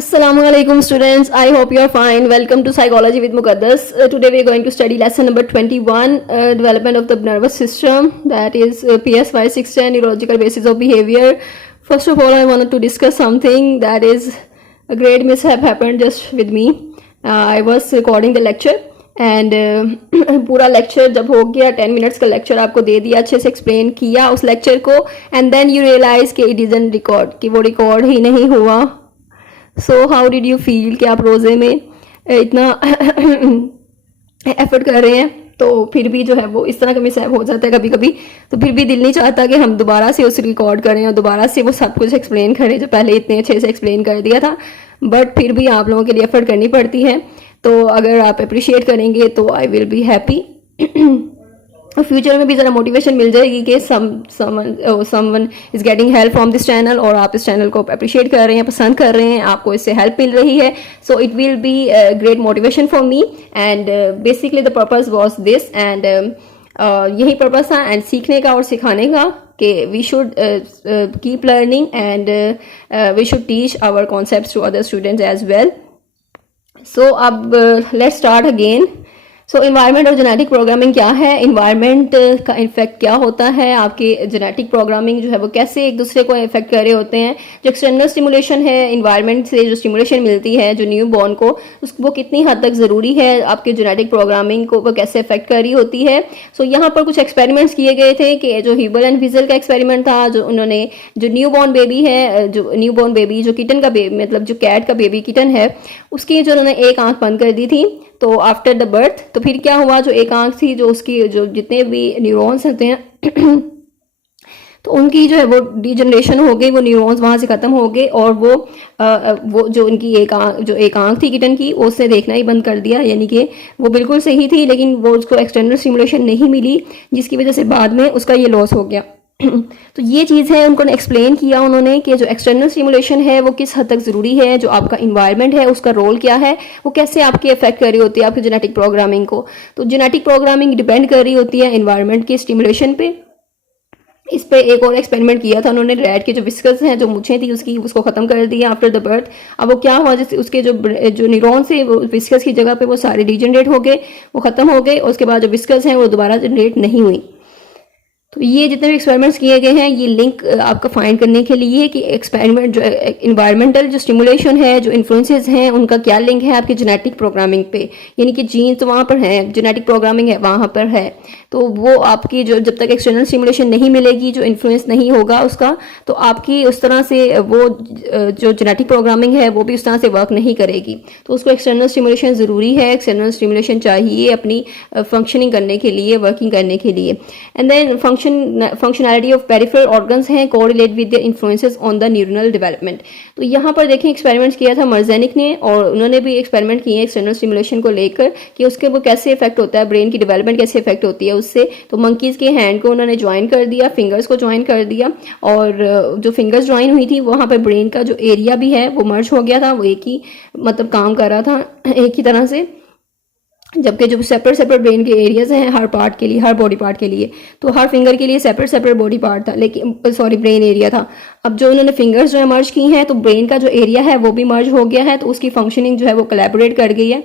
Assalamualaikum students, I hope you are fine. Welcome to Psychology with Muqaddas. Today we are going to study lesson number 21, development of the nervous system, that is PSY 610, neurological basis of behavior. First of all, I wanted to discuss something that is a great mishap happened just with me. I was recording the lecture and पूरा lecture जब हो गया 10 minutes का lecture आपको दे दिया, अच्छे से explain किया उस लेक्चर को, एंड देन यू रियलाइज कि इट इजंट रिकॉर्ड, कि वो रिकॉर्ड ही नहीं हुआ. So how did you feel कि आप रोज़े में इतना एफर्ट कर रहे हैं तो फिर भी जो है वो इस तरह का मिसहैप हो जाता है कभी कभी, तो फिर भी दिल नहीं चाहता कि हम दोबारा से उसे रिकॉर्ड करें और दोबारा से वो सब कुछ एक्सप्लेन करें जो पहले इतने अच्छे से एक्सप्लेन कर दिया था. बट फिर भी आप लोगों के लिए एफर्ट करनी पड़ती है, तो अगर आप अप्रिशिएट करेंगे तो I will be happy. Future में भी ज़रा मोटिवेशन मिल जाएगी कि someone is getting help from this channel, और आप इस चैनल को अप्रिशिएट कर रहे हैं, पसंद कर रहे हैं, आपको इससे हेल्प मिल रही है. So it will be great motivation for me, and basically the purpose was this, and यही पर्पस था एंड सीखने का और सिखाने का कि we should keep learning and we should teach our concepts to other students as well. So अब let's start again. So environment और जेनेटिक प्रोग्रामिंग क्या है, इन्वायरमेंट का इफेक्ट क्या होता है, आपके जेनेटिक प्रोग्रामिंग जो है वो कैसे एक दूसरे को इफेक्ट कर रहे होते हैं. जो एक्सटर्नल स्टिमुलेशन है, इन्वायरमेंट से जो स्टिमुलेशन मिलती है जो न्यू बॉर्न को, वो कितनी हद तक ज़रूरी है, आपके जेनेटिक प्रोग्रामिंग को वो कैसे इफेक्ट कर रही होती है. सो यहाँ पर कुछ एक्सपेरिमेंट्स किए गए थे कि जो ह्यूबल एंड विजल का एक्सपेरिमेंट था, जो उन्होंने जो न्यू बॉर्न बेबी है, जो न्यू बॉर्न बेबी जो किटन का बेबी मतलब जो कैट का बेबी किटन है, उसकी जो उन्होंने एक आंख बंद कर दी थी तो आफ्टर द बर्थ, तो फिर क्या हुआ, जो एक आंख थी जो उसकी जो जितने भी न्यूरॉन्स होते हैं तो उनकी जो है वो डिजनरेशन हो गई, वो न्यूरॉन्स वहाँ से ख़त्म हो गए, और वो जो उनकी एक आंख थी किटन की, वो उसने देखना ही बंद कर दिया. यानी कि वो बिल्कुल सही थी लेकिन वो उसको एक्सटर्नल स्टिमुलेशन नहीं मिली, जिसकी वजह से बाद में उसका ये लॉस हो गया. तो ये चीज़ है उनको एक्सप्लेन किया उन्होंने कि जो एक्सटर्नल स्टिमुलेशन है वो किस हद तक ज़रूरी है, जो आपका इन्वायरमेंट है उसका रोल क्या है, वो कैसे आपकी इफेक्ट कर रही होती है आपकी जेनेटिक प्रोग्रामिंग को. तो जेनेटिक प्रोग्रामिंग डिपेंड कर रही होती है इन्वायरमेंट के स्टिमुलेशन पे. इस पे एक और एक्सपेरिमेंट किया था उन्होंने, रैट के जो विस्कस हैं, जो मूछें थी उसको ख़त्म कर दिया आफ्टर द बर्थ. अब वो क्या हुआ, जैसे उसके जो न्यूरॉन्स थे वो विस्कस की जगह पे वो सारे डिजनरेट हो गए, वो ख़त्म हो गए, और उसके बाद जो विस्कस हैं वो दोबारा जनरेट नहीं हुई. तो ये जितने भी एक्सपेरिमेंट्स किए गए हैं, ये लिंक आपका फाइंड करने के लिए कि एक्सपेरिमेंट जो इन्वायरमेंटल जो स्टिमुलेशन है, जो इन्फ्लुएंसेस हैं, उनका क्या लिंक है आपकी जेनेटिक प्रोग्रामिंग पे. यानी कि जीन तो वहाँ पर हैं, जेनेटिक प्रोग्रामिंग है वहाँ पर है, तो वो आपकी जो जब तक एक्सटर्नल स्टिमुलेशन नहीं मिलेगी, जो इन्फ्लुएंस नहीं होगा उसका, तो आपकी उस तरह से वो जो जेनेटिक प्रोग्रामिंग है वो भी उस तरह से वर्क नहीं करेगी. तो उसको एक्सटर्नल स्टिमुलेशन ज़रूरी है, एक्सटर्नल स्टिमुलेशन चाहिए अपनी फंक्शनिंग करने के लिए, वर्किंग करने के लिए. And then functionality of peripheral organs हैं correlate with their influences on the neuronal development. तो यहाँ पर देखें एक्सपेरिमेंट्स किया था मर्जेनिक ने, और उन्होंने भी एक्सपेरिमेंट किए हैं एक्सटर्नल स्टिमुलेशन को लेकर कि उसके वो कैसे इफेक्ट होता है, ब्रेन की डेवलपमेंट कैसे इफेक्ट होती है उससे. तो मंकीज़ के हैंड को उन्होंने ज्वाइन कर दिया, फिंगर्स को ज्वाइन कर दिया, और जो फिंगर्स ज्वाइन हुई थी वहाँ पर ब्रेन का जो एरिया भी है वो मर्ज हो गया था, वो एक ही मतलब काम कर रहा था एक ही तरह से. जबकि जो सेपरेट ब्रेन के एरियाज हैं हर पार्ट के लिए, हर बॉडी पार्ट के लिए, तो हर फिंगर के लिए सेपरेट बॉडी पार्ट था, लेकिन ब्रेन एरिया था. अब जो उन्होंने फिंगर्स जो है मर्ज की हैं, तो ब्रेन का जो एरिया है वो भी मर्ज हो गया है, तो उसकी फंक्शनिंग जो है वो कोलैबोरेट कर गई है.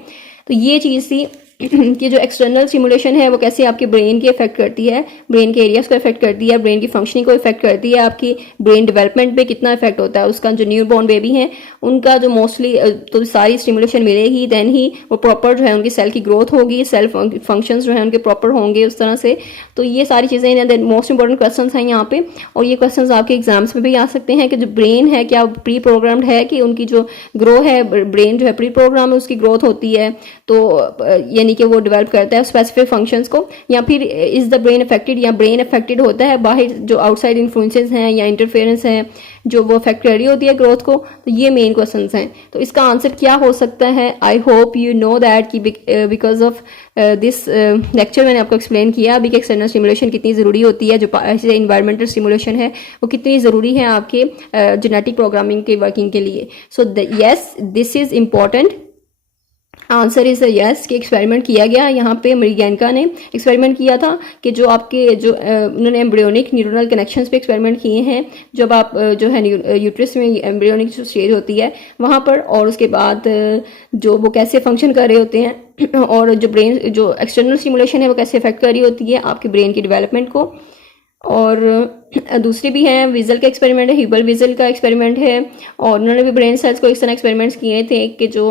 तो ये चीज़ थी कि जो एक्सटर्नल स्टिमुलेशन है वो कैसे आपके ब्रेन की इफेक्ट करती है, ब्रेन के एरियाज को इफेक्ट करती है, ब्रेन की फंक्शनिंग को इफेक्ट करती है, आपकी ब्रेन डेवलपमेंट पे कितना इफेक्ट होता है उसका. जो न्यू बॉर्न बेबी हैं उनका जो मोस्टली तो सारी स्टिमुलेशन मिलेगी, देन ही वो प्रॉपर जो है उनकी सेल की ग्रोथ होगी, सेल फंक्शंस जो है उनके प्रॉपर होंगे उस तरह से. तो ये सारी चीज़ें देन मोस्ट इंपॉर्टेंट क्वेश्चन हैं यहाँ पे, और ये क्वेश्चन आपके एग्जाम्स में भी आ सकते हैं कि जो ब्रेन है क्या प्री प्रोग्राम्ड है, कि उनकी जो ग्रो है ब्रेन जो है प्री प्रोग्राम है, उसकी ग्रोथ होती है, तो यानी कि वो डेवलप करता है स्पेसिफिक फंक्शंस को, या फिर इज द ब्रेन अफेक्टेड, या ब्रेन अफेक्टेड होता है बाहर जो आउटसाइड इन्फ्लुएंसेस हैं या इंटरफेरेंस हैं जो वो अफेक्ट कर रही होती है ग्रोथ को. तो ये मेन क्वेश्चंस हैं. तो इसका आंसर क्या हो सकता है, I hope you know that कि बिकॉज ऑफ दिस लेक्चर मैंने आपको एक्सप्लेन किया अभी कि एक्सटर्नल स्टिमुलेशन कितनी ज़रूरी होती है, जो ऐसे इन्वायरमेंटल स्टिमुलेशन है वो कितनी ज़रूरी है आपके जेनेटिक प्रोग्रामिंग के वर्किंग के लिए. So yes, this is important. Answer is yes कि एक्सपेरिमेंट किया गया। यहाँ पे मरीगैनका ने एक्सपेरिमेंट किया था कि जो आपके जो उन्होंने एम्ब्रियोनिक न्यूरोनल कनेक्शंस पे एक्सपेरिमेंट किए हैं, जब आप जो है यूट्रस में एम्ब्रियोनिक जो स्टेज होती है वहाँ पर, और उसके बाद जो वो कैसे फंक्शन कर रहे होते हैं और जो ब्रेन जो एक्सटर्नल स्टिमुलेशन है वो कैसे इफेक्ट कर रही होती है आपके ब्रेन की डेवलपमेंट को। और दूसरी भी हैं, विजल का एक्सपेरिमेंट है, ह्यूबल विजल का एक्सपेरिमेंट है, और उन्होंने भी ब्रेन सेल्स को इस तरह एक्सपेरिमेंट्स किए थे कि जो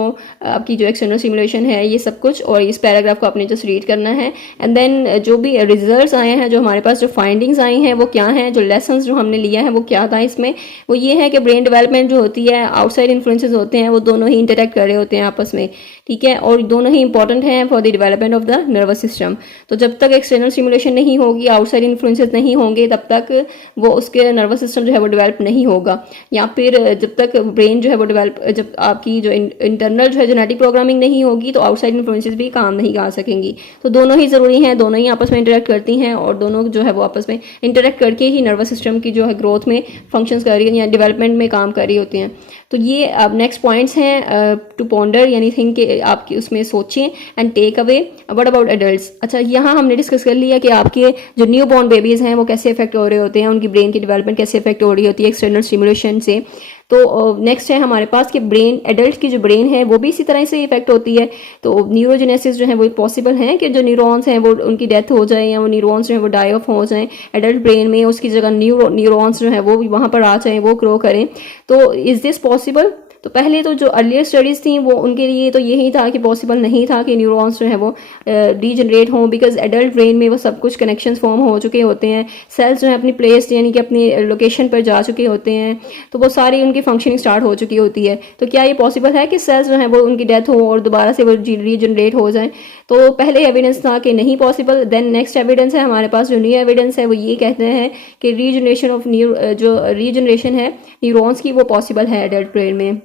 आपकी जो एक्सटर्नल सिमुलेशन है ये सब कुछ, और इस पैराग्राफ को आपने जस्ट रीड करना है। एंड देन जो भी रिजल्ट्स आए हैं, जो हमारे पास जो फाइंडिंग्स आई हैं वो क्या हैं, जो लेसन्स जो हमने लिया है वो क्या था इसमें, वो ये है कि ब्रेन डेवलपमेंट जो होती है, आउटसाइड इन्फ्लुएंसेस होते हैं वो दोनों ही इंटरेक्ट कर रहे होते हैं आपस में, ठीक है, और दोनों ही इंपॉर्टेंट हैं for the development of the nervous system. तो जब तक एक्सटर्नल स्टिमुलेशन नहीं होगी, आउटसाइड इन्फ्लुएंसेस नहीं होंगे, तब तक वो उसके नर्वस सिस्टम जो है वो डेवलप नहीं होगा। या फिर जब तक ब्रेन जो है वो डेवलप, जब आपकी जो इंटरनल जो है जेनेटिक प्रोग्रामिंग नहीं होगी तो आउटसाइड इन्फ्लुएंसेस भी काम नहीं आ सकेंगी। तो दोनों ही ज़रूरी हैं, दोनों ही आपस में इंटरेक्ट करती हैं, और दोनों जो है वो आपस में इंटरेक्ट करके ही नर्वस सिस्टम की जो है ग्रोथ में फंक्शंस कर रही है या डेवलपमेंट में काम कर रही होती हैं। तो ये अब नेक्स्ट पॉइंट्स हैं टू पॉन्डर, यानी थिंक कि आपकी उसमें सोचें and take away. What about adults? अच्छा, यहाँ हमने डिस्कस कर लिया कि आपके जो न्यू बॉर्न बेबीज हैं वो कैसे इफेक्ट हो रहे होते हैं, उनकी ब्रेन की डेवलपमेंट कैसे इफेक्ट हो रही होती है एक्सटर्नल स्टिमुलेशन से। तो नेक्स्ट है हमारे पास कि ब्रेन, एडल्ट की जो ब्रेन है वो भी इसी तरह से इफेक्ट होती है। तो न्यूरोजेनेसिस जो है वो पॉसिबल है कि जो न्यूरॉन्स हैं वो उनकी डेथ हो जाए, या वो न्यूरॉन्स जो है वो डाई ऑफ हो जाएं एडल्ट ब्रेन में, उसकी जगह न्यूरॉन्स जो है वो वहाँ पर आ जाएं, वो ग्रो करें। तो इज़ दिस पॉसिबल? तो पहले तो जो अर्लियर स्टडीज़ थी वो उनके लिए तो यही था कि पॉसिबल नहीं था कि न्यूरॉन्स जो है वो डीजनरेट हों, बिकॉज एडल्ट ब्रेन में वो सब कुछ कनेक्शंस फॉर्म हो चुके होते हैं, सेल्स जो है अपनी प्लेस यानी कि अपनी लोकेशन पर जा चुके होते हैं, तो वो सारी उनकी फंक्शनिंग स्टार्ट हो चुकी होती है। तो क्या ये पॉसिबल है कि सेल्स जो है वो उनकी डेथ हो और दोबारा से वो रीजनरेट हो जाए? तो पहले एविडेंस था कि नहीं पॉसिबल। देन नेक्स्ट एविडेंस है हमारे पास, जो न्यू एविडेंस है वो ये कहते हैं कि रीजनरेशन ऑफ जो रीजनरेशन है न्यूरॉन्स की वो पॉसिबल है एडल्ट ब्रेन में,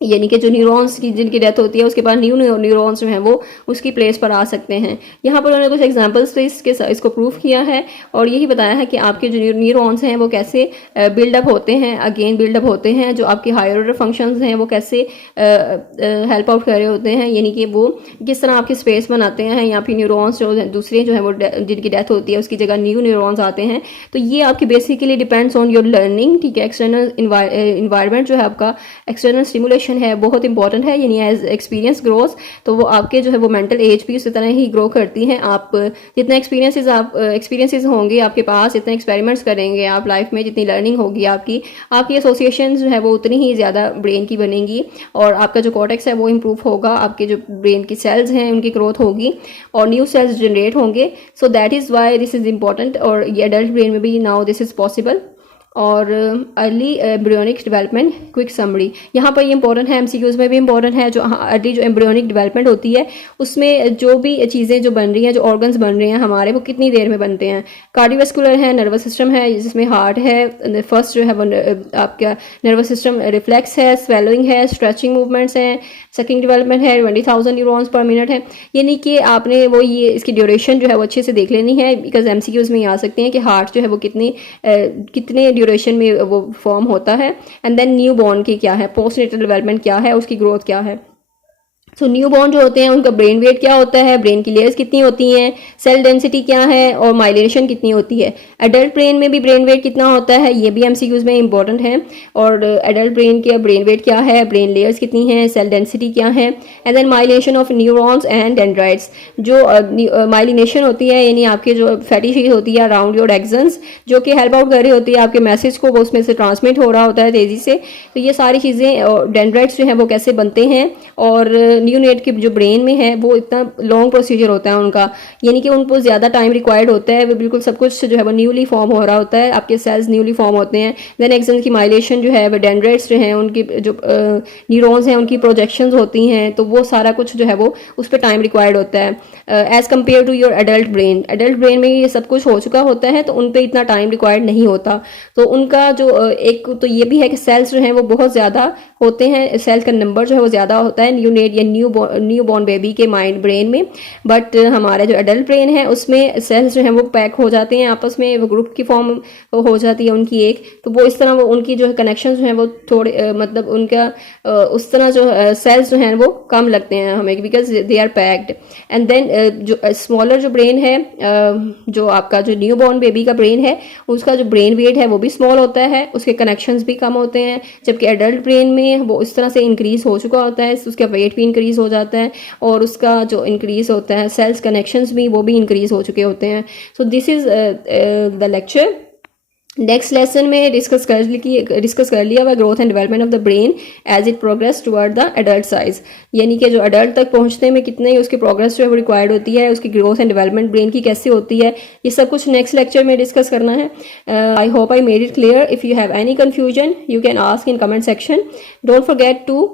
यानी कि जो न्यूरॉन्स की जिनकी डेथ होती है उसके बाद न्यू न्यूरॉन्स जो हैं वो उसकी प्लेस पर आ सकते हैं। यहाँ पर उन्होंने कुछ एग्जांपल्स से इसको प्रूव किया है, और यही बताया है कि आपके जो न्यूरॉन्स हैं वो कैसे बिल्डअप होते हैं, अगेन बिल्डअप होते हैं, जो आपके हायर ऑर्डर फंक्शंस हैं वो कैसे हेल्प आउट कर रहे होते हैं, यानी कि वो किस तरह आपकी स्पेस बनाते हैं, या फिर न्यूरॉन्स जो दूसरे जो है वो जिनकी डेथ होती है उसकी जगह न्यू न्यूरॉन्स आते हैं। तो ये आपकी basically depends on your learning, ठीक है। एक्सटर्नल इन्वायरमेंट जो है आपका, एक्सटर्नल स्टिमुलेशन है बहुत इंपॉर्टेंट है, यानी एज एक्सपीरियंस ग्रोस तो वो आपके जो है वो मेंटल एज भी उसी तरह ही ग्रो करती हैं। आप जितने एक्सपीरियंसेस होंगे आपके पास, जितने एक्सपेरिमेंट्स करेंगे आप लाइफ में, जितनी लर्निंग होगी आपकी एसोसिएशन जो है वो उतनी ही ज़्यादा ब्रेन की बनेंगी, और आपका जो कॉर्टेक्स है वो इम्प्रूव होगा, आपके जो ब्रेन की सेल्स हैं उनकी ग्रोथ होगी और न्यू सेल्स जनरेट होंगे। So that is why this is important, और ये एडल्ट ब्रेन में भी नाउ दिस इज़ पॉसिबल। और early embryonic development quick summary, यहाँ पर ये इंपॉर्टेंट है, एमसीक्यूज में भी इंपॉर्टेंट है। जो अर्ली जो एम्ब्रियोनिक डेवलपमेंट होती है उसमें जो भी चीज़ें जो बन रही हैं, जो ऑर्गन्स बन रहे हैं हमारे, वो कितनी देर में बनते हैं। कार्डियोवैस्कुलर है, नर्वस सिस्टम है जिसमें हार्ट है, फर्स्ट जो है वो आपका नर्वस सिस्टम रिफ्लेक्स है, स्वेलोइंग है, स्ट्रेचिंग मूवमेंट्स हैं, सकिंग डेवलपमेंट है, 20,000 न्यूरॉन्स पर मिनट है। यानी कि आपने वो ये इसकी ड्यूरेशन जो है वो अच्छे से देख लेनी है, बिकॉज एमसीक्यूज में आ सकते हैं कि हार्ट जो है वो कितने ड्यूरेशन में वो फॉर्म होता है। एंड देन न्यू बॉर्न की क्या है, पोस्ट नेटल डेवलपमेंट क्या है, उसकी ग्रोथ क्या है। सो न्यू बॉर्न जो होते हैं उनका ब्रेन वेट क्या होता है, ब्रेन की लेयर्स कितनी होती हैं, सेल डेंसिटी क्या है, और माइलिनेशन कितनी होती है। एडल्ट ब्रेन में भी ब्रेन वेट कितना होता है, ये भी एमसीक्यूज में इंपॉर्टेंट है। और एडल्ट ब्रेन के ब्रेन वेट क्या है, ब्रेन लेयर्स कितनी हैं, सेल डेंसिटी क्या है। And then myelination of neurons and dendrites, जो माइलिनेशन होती है यानी आपके जो फैटी शीट होती है अराउंड योर एक्सन्स, जो कि हेल्प आउट कर रही होती है आपके मैसेज को, वो उसमें से ट्रांसमिट हो रहा होता है तेजी से। तो ये सारी चीज़ें, डेंड्राइट्स जो है वो कैसे बनते हैं, और न्यूनेट के जो ब्रेन में है वो इतना लॉन्ग प्रोसीजर होता है उनका, यानी कि उनको ज़्यादा टाइम रिक्वायर्ड होता है, वो बिल्कुल सब कुछ जो है वो न्यूली फॉर्म हो रहा होता है, आपके सेल्स न्यूली फॉर्म होते हैं। देन एक्सन की माइलेशन जो है वो डेंड्राइट्स जो हैं उनकी जो न्यूरॉन्स हैं उनकी प्रोजेक्शंस होती हैं, तो वो सारा कुछ जो है वो उस पर टाइम रिक्वायर्ड होता है as compare to your adult brain. Adult brain में ये सब कुछ हो चुका होता है तो उन पर इतना टाइम रिक्वायर्ड नहीं होता। तो उनका जो एक तो ये भी है कि सेल्स जो हैं वो बहुत ज़्यादा होते हैं, सेल का नंबर जो है वो ज़्यादा होता है न्यूनेट या न्यू बॉर्न बेबी के माइंड ब्रेन में, बट हमारा जो एडल्ट ब्रेन है उसमें सेल्स जो है वो पैक हो जाते हैं आपस में, वो ग्रुप की फॉर्म हो जाती है उनकी एक, तो वो इस तरह वो उनकी जो है कनेक्शन जो है वो थोड़े मतलब उनका उस तरह जो सेल्स जो हैं वो कम लगते हैं हमें, because they are packed. And then जो स्मॉलर जो ब्रेन है, जो आपका जो न्यू बॉर्न बेबी का ब्रेन है, उसका जो ब्रेन वेट है वो भी स्मॉल होता है, उसके कनेक्शंस भी कम होते हैं, जबकि एडल्ट ब्रेन में वो इस तरह से इंक्रीज हो चुका होता है, उसका वेट भी इंक्रीज हो जाता है और उसका जो इंक्रीज होता है सेल्स कनेक्शंस भी वो भी इंक्रीज हो चुके होते हैं। So this is the lecture. Next lesson में डिस्कस कर लिया हुआ growth and development of the brain as it progress toward the adult size, यानी कि जो एडल्ट तक पहुंचने में कितने उसकी प्रोग्रेस जो है वो रिक्वायर्ड होती है, उसकी ग्रोथ एंड डेवलपमेंट ब्रेन की कैसे होती है, ये सब कुछ नेक्स्ट लेक्चर में डिस्कस करना है। I hope I made it clear. If you have any confusion you can ask in comment section. Don't forget to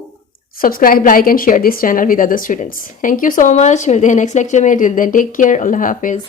subscribe, like and share this channel with other students. Thank you so much. मिलते हैं next lecture में। Till then take care. अल्लाह हाफिज।